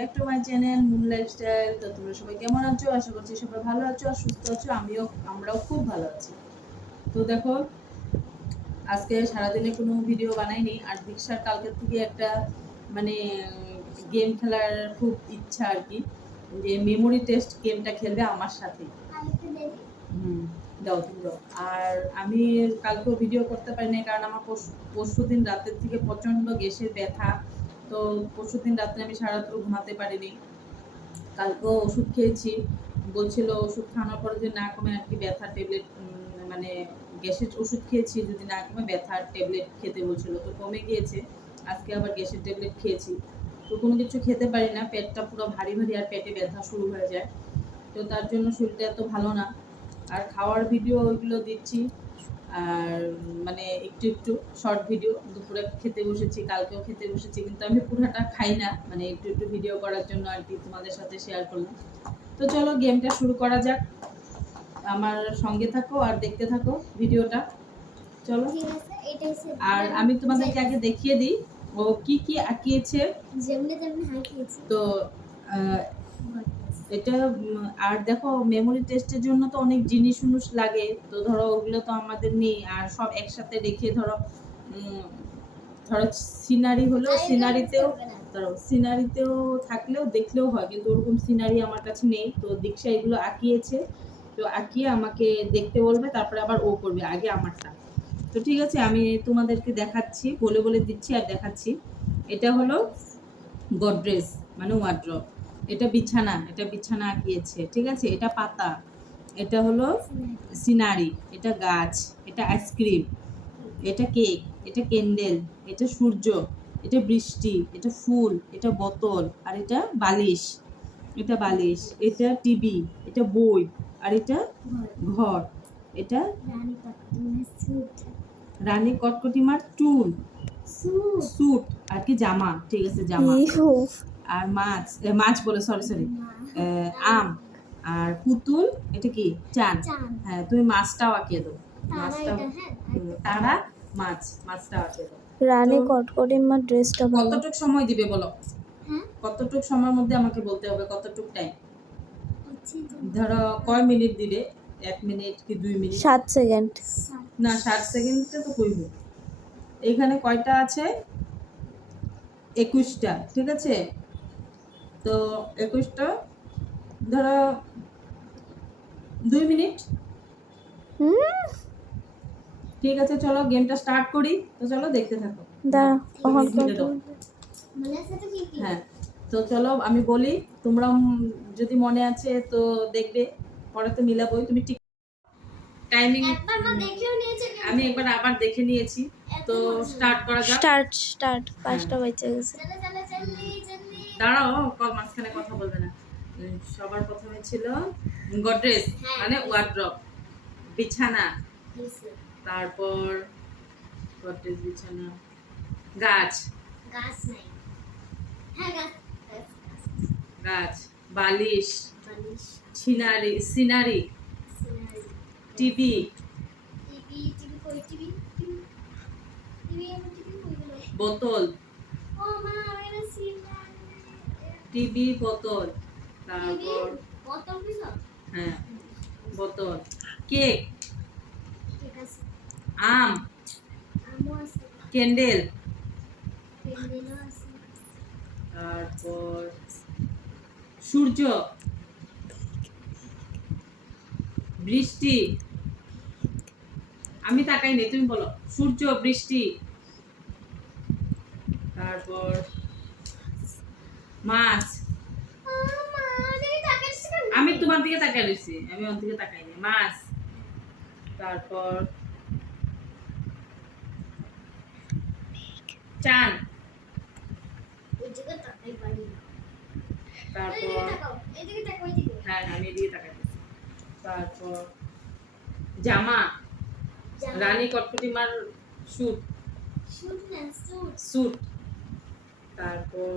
Back to my channel moon lifestyle তো তোমরা সবাই কেমন আছো? আশা করছি সবাই ভালো আছো আর সুস্থ আছো। আমিও, আমরাও খুব ভালো আছি। তো দেখো, আজকে সারাদিনে কোনো ভিডিও বানাইনি। আর কালকের থেকে একটা মানে গেম খেলার খুব ইচ্ছা আর কি। যে মেমোরি টেস্ট গেমটা খেলবে আমার সাথে। দাও, তুমি দাও। আর আমি কালকেও ভিডিও করতে পারিনি, কারণ আমার পরশু দিন রাতের থেকে প্রচণ্ড গ্যাসের ব্যথা। তো পরশু দিন রাত্রে আমি সারা রাত্র ঘুমাতে পারিনি। কালকেও ওষুধ খেয়েছি। বলছিল ওষুধ খাওয়ানোর পরে যে না কমে আর কি ব্যথার ট্যাবলেট মানে গ্যাসের ওষুধ খেয়েছি, যদি না কমে ব্যথার ট্যাবলেট খেতে বলছিল। তো কমে গিয়েছে, আজকে আবার গ্যাসের ট্যাবলেট খেয়েছি। তো কোনো কিছু খেতে পারি না, পেটটা পুরো ভারী ভারী আর পেটে ব্যথা শুরু হয়ে যায়। তো তার জন্য শরীরটা এত ভালো না। আর খাওয়ার ভিডিও ওইগুলো দিচ্ছি। আর মানে একটু একটু শর্ট ভিডিও দুপুরে খেতে বসেছি কালকেও খেতে বসেছি কিন্তু আমি পুরাটা খাই না। মানে একটু একটু ভিডিও করার জন্য আর কি তোমাদের সাথে শেয়ার করলাম। তো চলো গেমটা শুরু করা যাক। আমার সঙ্গে থাকো আর দেখতে থাকো ভিডিওটা চলো। আর আমি তোমাদেরকে আগে দেখিয়ে দিই ও কি কি আঁকিয়েছে। তো এটা আর দেখো মেমোরি টেস্টের জন্য তো অনেক জিনিস উনুস লাগে। তো ধরো ওগুলো তো আমাদের নেই। আর সব একসাথে রেখে ধরো ধরো সিনারি হলেও সিনারিতেও ধরো সিনারিতেও থাকলেও দেখলেও হয়। কিন্তু ওরকম সিনারি আমার কাছে নেই। তো দীক্ষা এগুলো আঁকিয়েছে। তো আঁকিয়ে আমাকে দেখতে বলবে তারপরে আবার ও করবে আগে আমারটা। তো ঠিক আছে আমি তোমাদেরকে দেখাচ্ছি বলে বলে দিচ্ছি আর দেখাচ্ছি। এটা হলো গডরেজ মানে ওয়ার্ড্রপ এটা বিছানা এটা বিছানা আঁকিয়েছে ঠিক আছে? এটা পাতা এটা হলো সিনারি এটা গাছ এটা আইসক্রিম এটা কেক এটা ক্যান্ডেল এটা সূর্য এটা বৃষ্টি এটা ফুল এটা বোতল আর এটা বালিশ এটা বালিশ এটা টিভি এটা বই আর এটা ঘর এটা রানী কটকটিমার টুল স্যুট আর কি জামা ঠিক আছে জামা। আর মাছ মাছ বলে সরি সরি আম আর পুতুল এটা কি? চান। হ্যাঁ তুমি মাছটাও আঁকিয়ে দাও। তারা মাছটাও হ্যাঁ তারা মাছ মাছটাও আঁকিয়ে দাও। রানী কটকটির মা ড্রেসটা কতটুক সময় দিবে বলো? হ্যাঁ? কতটুক সময়ের মধ্যে আমাকে বলতে হবে কতটুক টাইম ধরো কয় মিনিট দিবে? এক মিনিট কি দুই মিনিট? সাত সেকেন্ড না ষাট সেকেন্ডে তো কইব। এখানে কয়টা আছে? একুশটা ঠিক আছে? তো একুশটা ধরো দুই মিনিট ঠিক আছে চলো গেমটা স্টার্ট করি তো চলো দেখতে থাকো। মনে হ্যাঁ তো চলো আমি বলি তোমরা যদি মনে আছে তো দেখবে পরে তো মিলাবোই তুমি ঠিক টাইমিং আমি একবার আবার দেখে নিয়েছি তো স্টার্ট করা যাক স্টার্ট স্টার্ট পাঁচটা বেজে গেছে দাঁড়াও মাঝখানে কথা বলবে না। সবার প্রথমে ছিল গডরেজ হ্যাঁ। মানে ওয়ার্ড্রপ বিছানা। তারপর গডরেজ বিছানা গাছ। গাছ নাই। হ্যাঁ বালিশ সিনারি সিনারি টিভি। বোতল। টিভি বোতল তারপর হ্যাঁ বোতল কেক আম ক্যান্ডেল তারপর সূর্য বৃষ্টি। আমি তাকাই নেই তুমি বলো সূর্য বৃষ্টি। তারপর মাছ। আমি তোমার দিকে তাকাই রয়েছি আমি ওর দিকে তাকাই নি মাছ। তারপর চান তাকাই তারপর হ্যাঁ আমি এদিকে তাকাইতেছি তারপর জামা। রানী কটকটিমার স্যুট শুট শুট স্যুট তারপর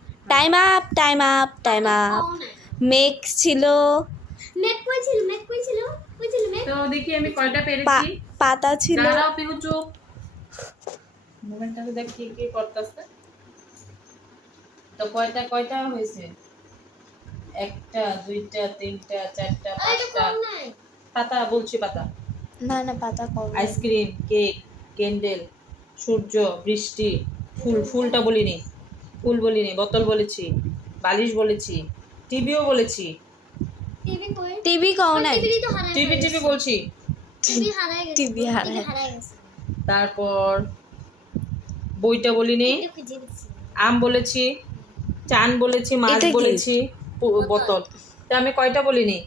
time up time up time up make ছিল। মেক কই ছিল মেক কই ছিল কই ছিল মেক তো দেখি আমি কয়টা পেরেছি। পাতা ছিল। দাঁড়াও পিহু চুপ। মোমেন্টটাতে দেখ কি কি করতেছে। তো কয়টা কয়টা হয়েছে? একটা দুইটা তিনটা চারটা পাঁচটা। পাতা বলছি পাতা। না না পাতা কম আইসক্রিম কেক ক্যান্ডেল সূর্য বৃষ্টি ফুল ফুলটা বলিনি। ফুল বলিনি বোতল বলেছি বালিশ বলেছি টিভিও বলেছি। টিভি কই? টিভি কও নাই। টিভি টিভি বলছি। টিভি হারাই গেছে টিভি হারায়। গেছে। তারপর বইটা বলিনি। আম বলেছি চান বলেছি মাছ বলেছি বোতল। তা আমি কয়টা বলিনি?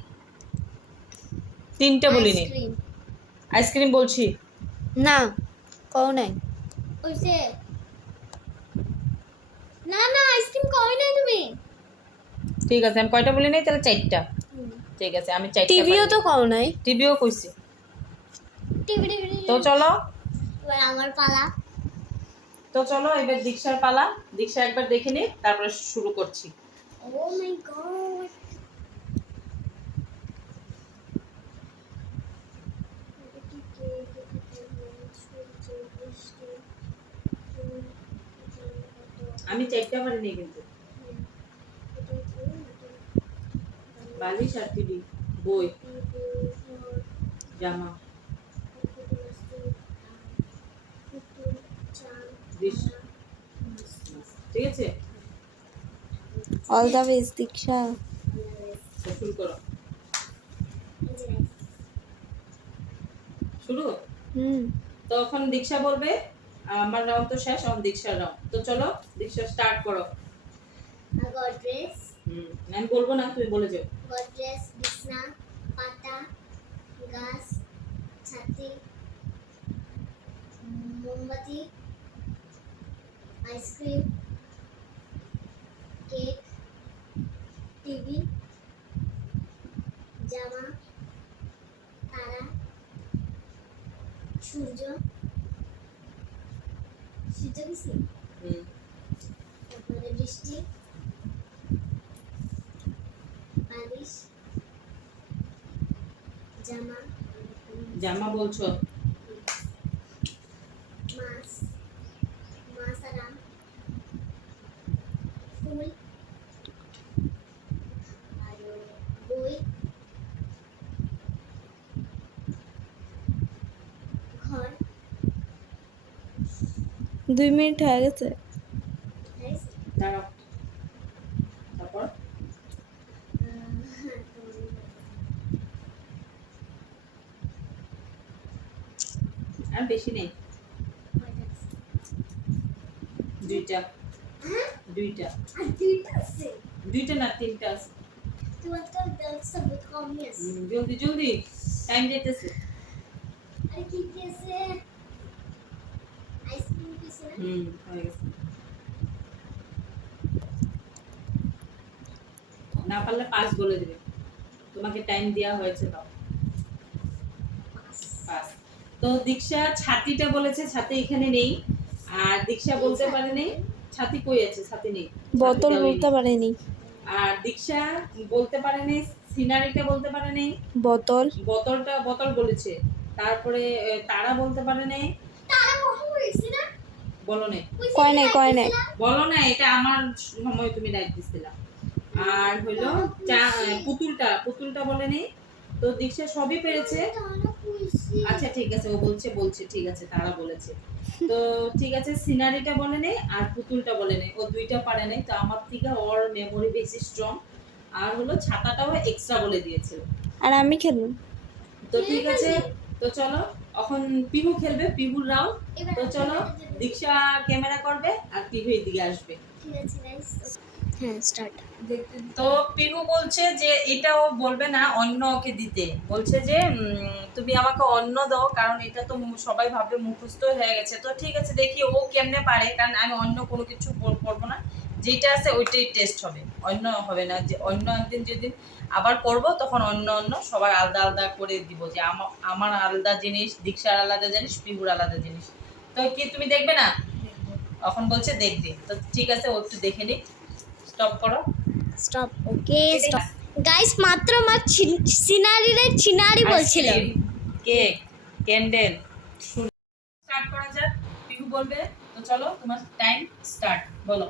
তিনটা বলিনি। আইসক্রিম। আইসক্রিম বলছি। না কও নাই। ওইসে না না আইসক্রিম কই নাই তুমি। ঠিক আছে আমি কয়টা বলি নাই? তাহলে চারটা। ঠিক আছে আমি চারটা টিভিও তো কও নাই। টিভিও কইছি। টিভি টিভি তো চলো। এবার আমার পালা। তো চলো এবার দীক্ষার পালা। দীক্ষা একবার দেখে নি তারপরে শুরু করছি। ও মাই গড আমি চারটা পারিনি কিন্তু বালিশ আর টিভি বই জামা ঠিক আছে? অল দ্য বেস্ট দীক্ষা। শুরু করো। শুরু? হুম। তখন দীক্ষা বলবে? আমার রাউন্ড তো শেষ এখন দীক্ষার রাউন্ড তো চলো দীক্ষা স্টার্ট করো। গডরেজ হুম আমি বলব না তুমি বলে যাও। গডরেজ বিছনা পাতা গাছ ছাতি মোমবাতি আইসক্রিম কেক টিভি জামা তারা সূর্য। সূর্য কিছু তারপরে বৃষ্টি। বালিশ। জামা। জামা বলছো মাছ মাছ আর আম ফুল আর বই ঘর দুই মিনিট হয়ে গেছে। আর বেশি নেই। দুইটা। দুইটা। দুইটা না তিনটা আছে। জলদি জলদি। টাইম যেতেছে আরে কি কি আছে আইসক্রিম কিছু না হুম হয়ে গেছে। না পারলে পাঁচ বলে দেবে। তোমাকে টাইম দেওয়া হয়েছে তো দীক্ষা ছাতিটা বলেছে ছাতি এখানে নেই। আর দীক্ষা বলতে পারে নেই ছাতি কই আছে? ছাতি নেই। বোতল বলতে দেওয়াই নেই। পারেনি আর দীক্ষা বলতে পারে নেই সিনারিটা বলতে পারে নেই। বোতল। বোতলটা বোতল বলেছে। তারপরে তারা বলতে পারে নেই তারা কখন হয়েছে না বলো নেই কয় নাই কয় নাই। বলো না এটা আমার সময় তুমি দিছিলা আর হইল পুতুলটা পুতুলটা বলে নেই তো দীক্ষা সবই পেরেছে। তারা আচ্ছা ঠিক আছে ও বলছে বলছে ঠিক আছে তারা বলেছে। তো ঠিক আছে সিনারিটা বলে নেই আর পুতুলটা বলে নেই ও দুইটা পারে নাই তো আমার থেকে ওর মেমোরি বেশি স্ট্রং আর হলো ছাতাটাও এক্সট্রা বলে দিয়েছিল আর আমি খেলুন তো ঠিক আছে তো চলো এখন পিহু খেলবে পিহুর রাউন্ড তো চলো দীক্ষা ক্যামেরা করবে আর পিহু এদিকে আসবে। ঠিক আছে গাইস হ্যাঁ স্টার্ট তো পিহু বলছে যে এটা ও বলবে না অন্য ওকে দিতে। বলছে যে তুমি আমাকে অন্য দাও কারণ এটা তো সবাই ভাববে মুখস্থ হয়ে গেছে। তো ঠিক আছে দেখি ও কেমনে পারে কারণ আমি অন্য কোনো কিছু বল- করব না। যেটা আছে ওইটাই টেস্ট হবে। অন্য হবে না যে অন্য একদিন যেদিন আবার করব তখন অন্য অন্য সবার আলাদা আলাদা করে দিব যে আমার আলাদা জিনিস দীক্ষার আলাদা জিনিস পিহুর আলাদা জিনিস। তো কি তুমি দেখবে না? এখন বলছে দেখবে। তো ঠিক আছে ও একটু দেখে নিক স্টপ করো। স্টপ ওকে স্টপ গাইস মাত্র মা সিনারিরে চিনারি বলছিল কেক ক্যান্ডেল স্টার্ট করা যাক। পিহু বলবে তো চলো তোমার টাইম স্টার্ট বলো।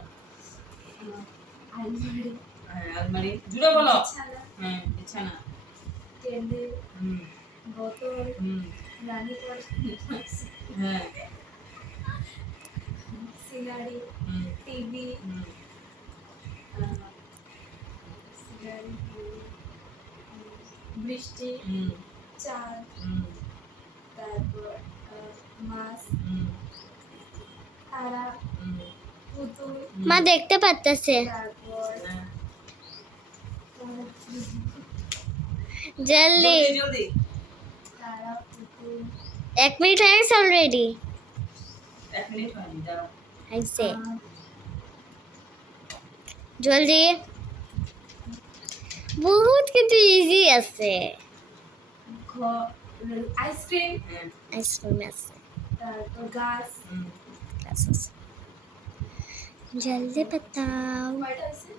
আলমারি। জুড়ে বলো। হ্যাঁ বিছানা। হুম। বোতল হুম। রানী হ্যাঁ। সিনারি টিভি হুম। বৃষ্টি হুম। তারপর মাছ তারা পুতুল মা দেখতে পারতেছে। হ্যাঁ। জলদি জলদি জলদি তারা পুতুল এক মিনিট হয়ে গেছে অলরেডি এক মিনিট হয়নি দাঁড়াও হয়েছে জলদি বহুত কিন্তু ইজি আছে ঘর আইসক্রিম হ্যাঁ আইসক্রিম আছে তারপর গাছ হুম গাছ আছে জলদি বাতাও কয়টা আছে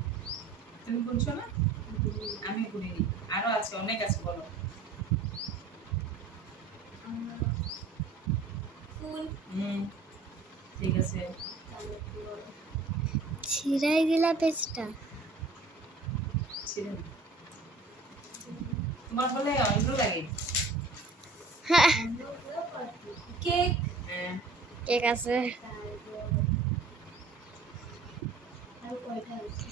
তুমি বলছো না আমি গুনিনি। আরও আছে অনেক আছে বলো। ফুল। হুম ঠিক আছে। ছিড়াই দিলা পেজটা। তোমার বলে অন্য লাগে। হ্যাঁ। কেক। হ্যাঁ। ঠিক আছে। আর কয়টা আছে?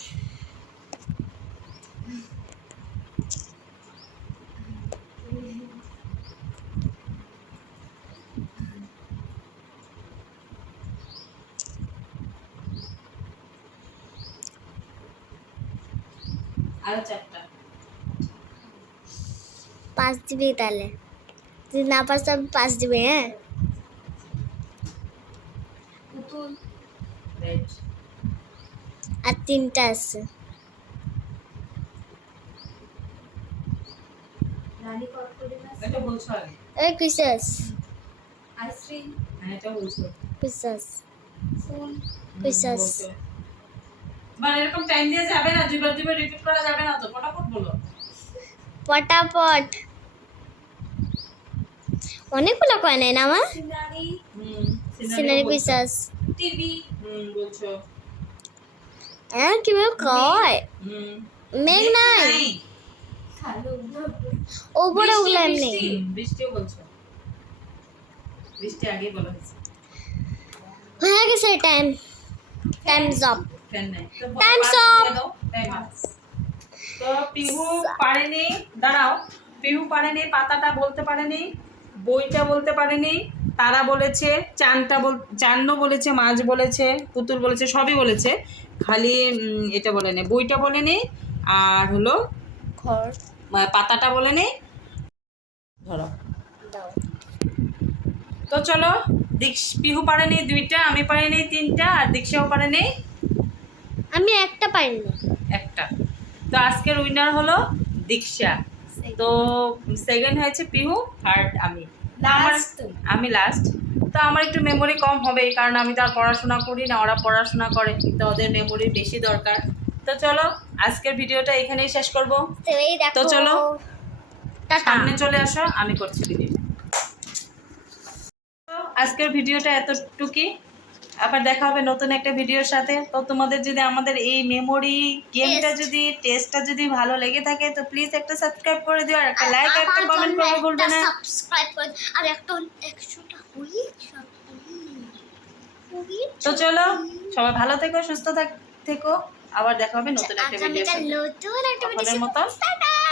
আরও চারটা পাঁচ দিবি তাহলে যদি না পারছ আমি পাঁচ দিবি হ্যাঁ পুতুল রাইট আর তিনটা আছে রানী কটকটি মাছ এটা বলছো আগে এই কুইসাস আইসক্রিম হ্যাঁ এটা বলছো কুইসাস ফুল হুম, তোমার এরকম টাইম দিয়ে যাবে না দুইবার দুইবার রিপিট করা যাবে না তো ফটাফট বলো। পটাপট। অনেকগুলো কয় নাই না আমার সিনারি হুম সিনারি বলছো। কুইসাস টিভি হুম বলছো। হ্যাঁ কীভাবে কয়? হুম। মেঘ নাই। ওপরে ওগুলো এমনি বৃষ্টিও বলছো। বৃষ্টি আগেই বলা হয়েছে। হয়ে গেছে টাইম টাইম জব ফ্যান নাই। তো. তো পিহু পারেনি দাঁড়াও। পিহু পারেনি পাতাটা বলতে পারেনি বইটা বলতে পারেনি তারা বলেছে চানটা বল চান্ন বলেছে মাছ বলেছে পুতুল বলেছে সবই বলেছে। খালি এটা বলেনি বইটা বলেনি আর হলো ঘর। পাতাটা বলেনি। ধরো। তো চলো দীক্ষ পিহু পারেনি দুইটা আমি পারিনি তিনটা আর দীক্ষাও পারেনি। আমি একটা পাইনি। একটা। তো আজকের উইনার হলো দীক্ষা। তো সেকেন্ড হয়েছে পিহু থার্ড আমি। আমি লাস্ট তো আমার একটু মেমোরি কম হবে কারণ আমি তো আর পড়াশোনা করি না ওরা পড়াশোনা করে তো ওদের মেমোরি বেশি দরকার। তো চলো আজকের ভিডিওটা এখানেই শেষ করব। তো চলো। সামনে চলে আসো আমি করছি ভিডিও আজকের ভিডিওটা এতটুকুই। আবার দেখা হবে নতুন একটা ভিডিওর সাথে। তো তোমাদের যদি আমাদের এই মেমোরি গেমটা যদি টেস্টটা যদি ভালো লেগে থাকে তো প্লিজ একটা সাবস্ক্রাইব করে দিও আর একটা লাইক একটা কমেন্ট করতে ভুলবে না। সাবস্ক্রাইব করে আর একটা একশোটা হয়েছে তো চলো সবাই ভালো থেকো সুস্থ থাক- থেকো। আবার দেখা হবে নতুন একটা ভিডিওর সাথে। নতুন একটা তখনের ভিডিও মতো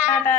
টাটা।